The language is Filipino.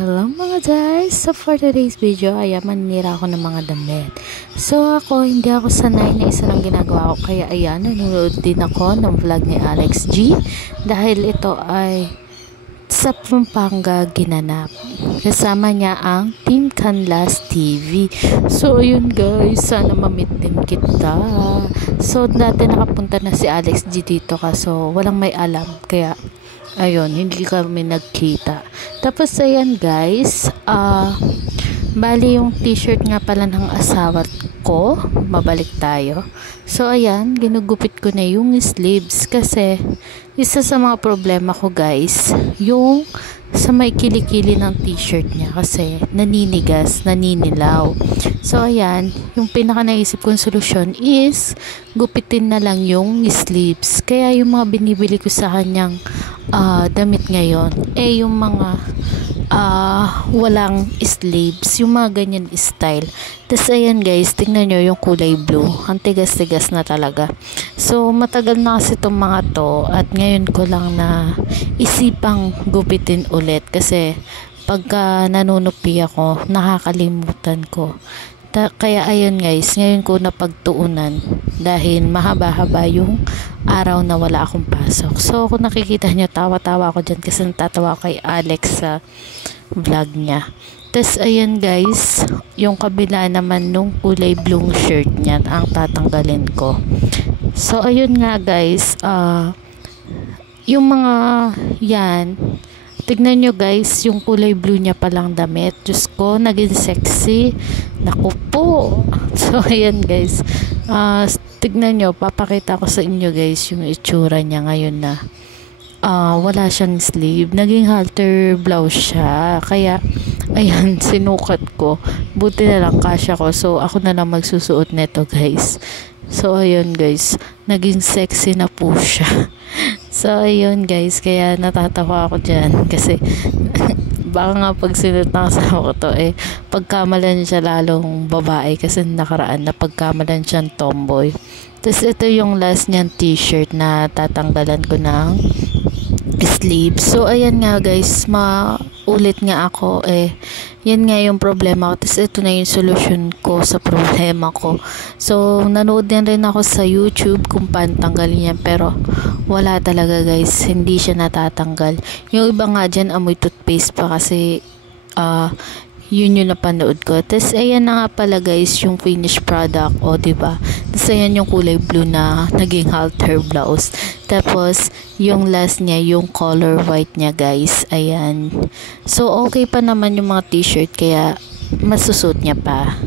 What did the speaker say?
Hello mga guys! So for today's video ay manira ako ng mga damit. So hindi ako sanay na isa lang ginagawa ko. Kaya ayan, nanonood din ako ng vlog ni Alex G. Dahil ito ay sa Pampanga ginanap. Kasama niya ang Team Canlas TV. So yun guys, sana mamit din kita. So dati nakapunta na si Alex G dito kaso walang may alam. Kaya ayun, hindi kami nagkita. Tapos ayan guys, bali yung t-shirt nga pala ng asawa ko, mabalik tayo. So ayan, ginugupit ko na yung sleeves kasi isa sa mga problema ko guys, yung sa may kilikili ng t-shirt niya kasi naninigas, naninilaw. So ayan, yung pinaka naisip kong solusyon is gupitin na lang yung sleeves. Kaya yung mga binibili ko sa kanyang damit ngayon yung mga walang sleeves, yung mga ganyan style. Tapos ayan guys, tingnan nyo yung kulay blue, ang tigas-tigas na talaga. So matagal na kasi itong mga to at ngayon ko lang na isipang gupitin ulit kasi pagka nanunupi ako nakakalimutan ko. Kaya ayun guys, ngayon ko napagtuunan dahil mahaba-haba yung araw na wala akong pasok. So kung nakikita nyo, tawa-tawa ako dyan kasi natatawa kay Alex sa vlog niya. Tapos ayan guys, yung kabila naman nung kulay blue shirt niyan ang tatanggalin ko. So ayun nga guys, yung mga yan, tignan nyo guys, yung kulay blue niya palang damit. Diyos ko, naging sexy. Naku po. So, ayan guys. Tignan nyo, papakita ko sa inyo guys yung itsura niya ngayon na wala siyang sleeve. Naging halter blouse siya. Kaya, ayan, sinukat ko. Buti na lang kasya ko. So, ako na lang magsusuot nito guys. So, ayun guys. Naging sexy na po siya. So, ayun guys. Kaya natatawa ako dyan. Kasi, baka nga pag sinuot na kasama ko to, pagkamalan siya lalong babae. Kasi nakaraan na pagkamalan siyang tomboy. Tapos, ito yung last niyang t-shirt na tatanggalan ko ng sleeve. So, ayan nga guys. Ulit nga ako yan nga yung problema ko. Tapos ito na yung solution ko sa problema ko. So nanood din rin ako sa YouTube kung paano tanggalin yan, pero wala talaga guys, hindi siya natatanggal. Yung iba nga dyan amoy toothpaste pa kasi yun yung napanood ko. Tapos ayan na nga pala guys yung finished product, diba? Tapos ayan yung kulay blue na naging halter blouse. Tapos yung last niya yung color white niya guys, ayan. So okay pa naman yung mga t-shirt kaya masusot niya pa.